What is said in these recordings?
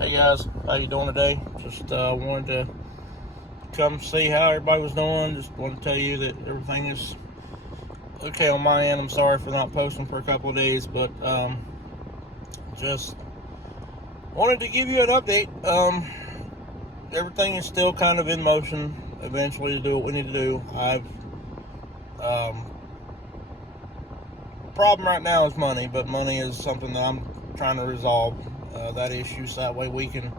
Hey guys, how you doing today? Just wanted to come see how everybody was doing. Just want to tell you that everything is okay on my end. I'm sorry for not posting for a couple of days, but just wanted to give you an update. Everything is still kind of in motion. Eventually, to do what we need to do. Problem right now is money, but money is something that I'm trying to resolve that issue, so that way we can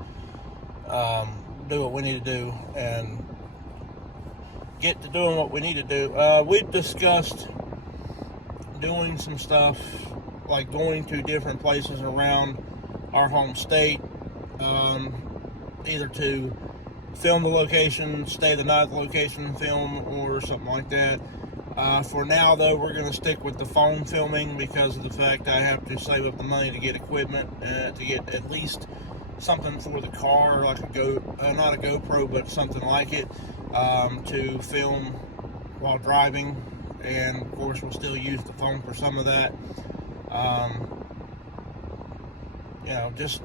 do what we need to do and get to doing what we need to do. We've discussed doing some stuff like going to different places around our home state, either to film the location, stay the night at the location, film, or something like that. For now, though, we're going to stick with the phone filming because of the fact I have to save up the money to get equipment, to get at least something for the car, like not a GoPro, but something like it, to film while driving. And of course, we'll still use the phone for some of that. Just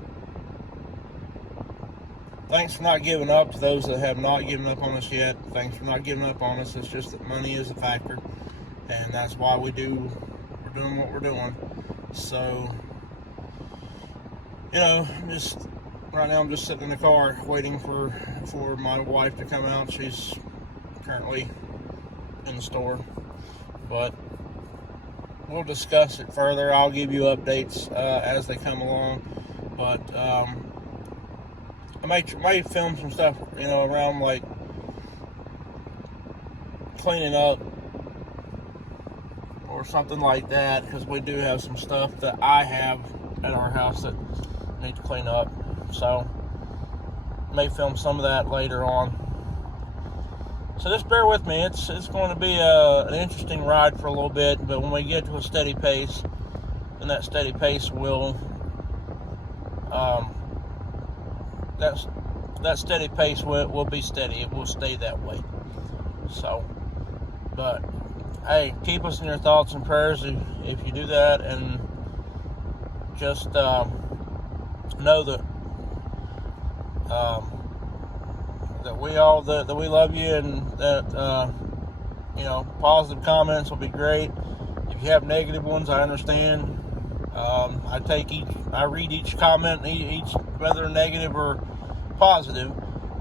thanks for not giving up to those that have not given up on us yet. Thanks for not giving up on us. It's just that money is a factor, and that's why we're doing what we're doing. So, just right now I'm just sitting in the car waiting for my wife to come out. She's currently in the store, but we'll discuss it further. I'll give you updates as they come along, but I might film some stuff, around like cleaning up or something like that, because we do have some stuff that I have at our house that need to clean up. So may film some of that later on. So just bear with me. It's going to be an interesting ride for a little bit, but when we get to a steady pace, then that steady pace will that steady pace will be steady. It will stay that way. So, but hey, keep us in your thoughts and prayers if you do that, and just know that that we love you, and that positive comments will be great. If you have negative ones, I understand. I read each comment, each whether negative or positive,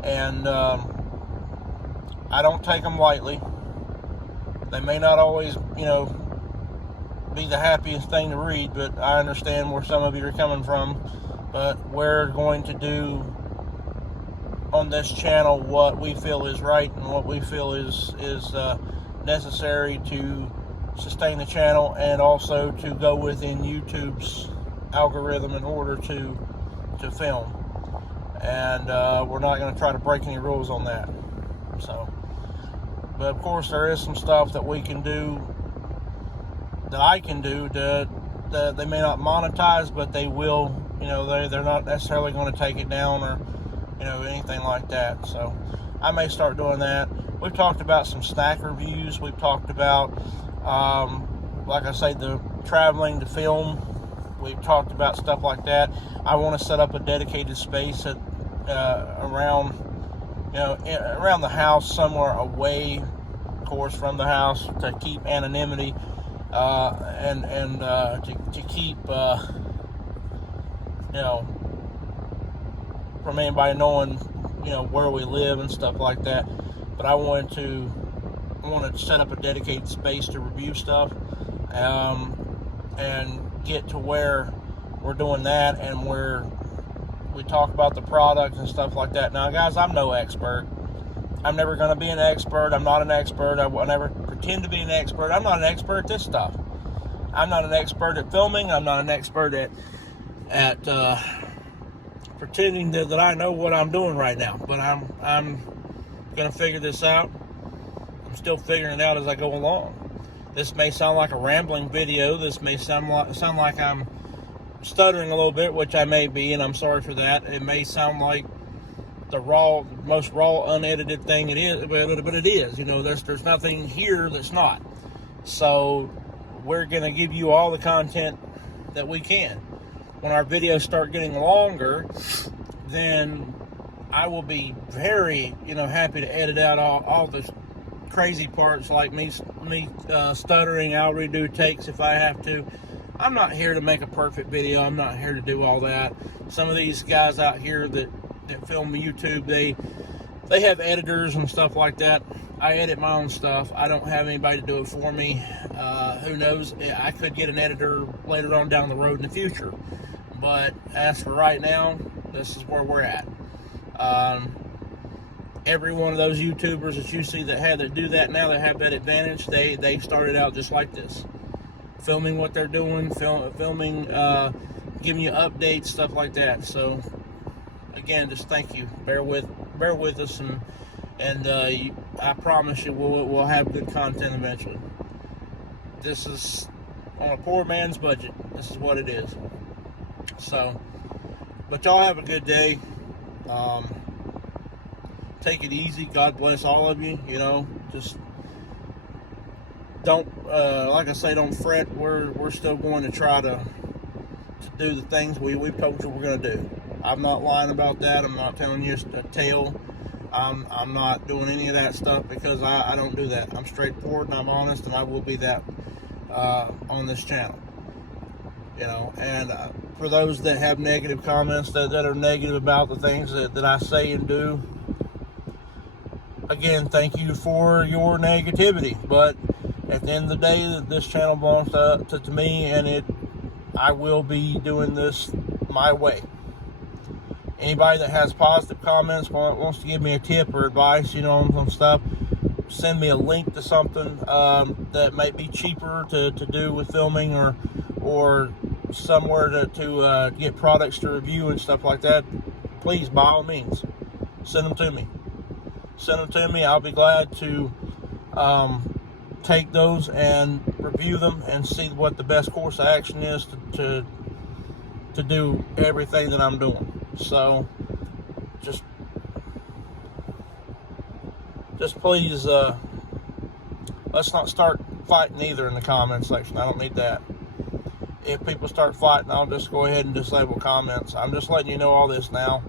and I don't take them lightly. They may not always, be the happiest thing to read, but I understand where some of you are coming from. But we're going to do on this channel what we feel is right and what we feel is necessary to sustain the channel, and also to go within YouTube's algorithm in order to film. And we're not going to try to break any rules on that. So, but of course there is some stuff that we can do, that I can do, that they may not monetize, but they will, they're not necessarily going to take it down or anything like that. So I may start doing that. We've talked about some snack reviews. We've talked about like I say, the traveling to film. We've talked about stuff like that. I want to set up a dedicated space around the house, somewhere away, of course, from the house, to keep anonymity, and to keep from anybody knowing where we live and stuff like that. But I want to set up a dedicated space to review stuff, and get to where we're doing that, and where we talk about the product and stuff like that. Now, guys, I'm no expert. I'm never going to be an expert. I'm not an expert. I will never pretend to be an expert. I'm not an expert at this stuff. I'm not an expert at filming. I'm not an expert at pretending that I know what I'm doing right now. But I'm going to figure this out. I'm still figuring it out as I go along. This may sound like a rambling video. This may sound like I'm stuttering a little bit, which I may be, and I'm sorry for that. It may sound like the most raw, unedited thing it is, but it is. There's nothing here that's not. So we're going to give you all the content that we can. When our videos start getting longer, then I will be very, happy to edit out all the crazy parts, like me stuttering. I'll redo takes if I have to. I'm not here to make a perfect video. I'm not here to do all that. Some of these guys out here that film YouTube, they have editors and stuff like that. I edit my own stuff. I don't have anybody to do it for me. Who knows? I could get an editor later on down the road in the future. But as for right now, this is where we're at. Every one of those YouTubers that you see that do that now, that have that advantage, they started out just like this, filming what they're doing, filming, giving you updates, stuff like that. So again, just thank you. Bear with us, and I promise you we'll have good content eventually. This is on a poor man's budget. This is what it is. So, but y'all have a good day. Take it easy. God bless all of you. Just don't, like I say, don't fret. We're still going to try to do the things we've told you we're going to do. I'm not lying about that. I'm not telling you a tale. I'm not doing any of that stuff, because I don't do that. I'm straightforward and I'm honest, and I will be that on this channel. And for those that have negative comments that are negative about the things that I say and do, again, thank you for your negativity. But at the end of the day, this channel belongs to me, and I will be doing this my way. Anybody that has positive comments, wants to give me a tip or advice, on some stuff, send me a link to something that might be cheaper to do with filming, or somewhere to get products to review and stuff like that. Please, by all means, send them to me. I'll be glad to take those and review them and see what the best course of action is to do everything that I'm doing. So just please, let's not start fighting either in the comment section. I don't need that. If people start fighting, I'll just go ahead and disable comments. I'm just letting you know all this now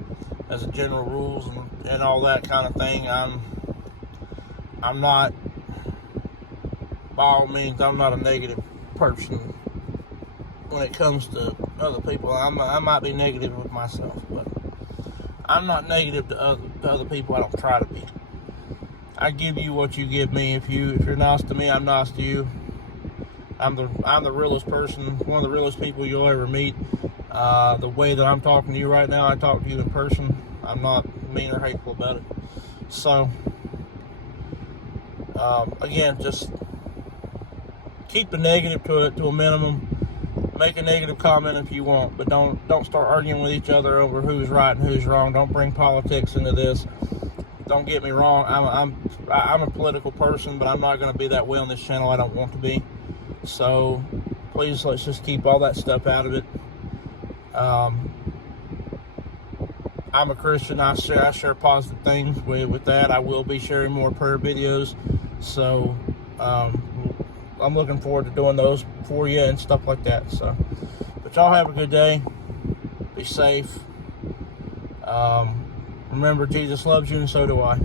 as a general rules and all that kind of thing. I'm not, by all means, I'm not a negative person when it comes to other people. I might be negative with myself, but I'm not negative to other people. I don't try to be. I give you what you give me. If you're nice to me, I'm nice to you. I'm the realest person, one of the realest people you'll ever meet. The way that I'm talking to you right now, I talk to you in person. I'm not mean or hateful about it. So, again, just keep the negative to a minimum. Make a negative comment if you want, but don't start arguing with each other over who's right and who's wrong. Don't bring politics into this. Don't get me wrong. I'm a political person, but I'm not going to be that way on this channel. I don't want to be. So please, let's just keep all that stuff out of it. I'm a Christian. I share positive things with that. I will be sharing more prayer videos. So I'm looking forward to doing those for you and stuff like that. So, but y'all have a good day. Be safe. Remember, Jesus loves you, and so do I.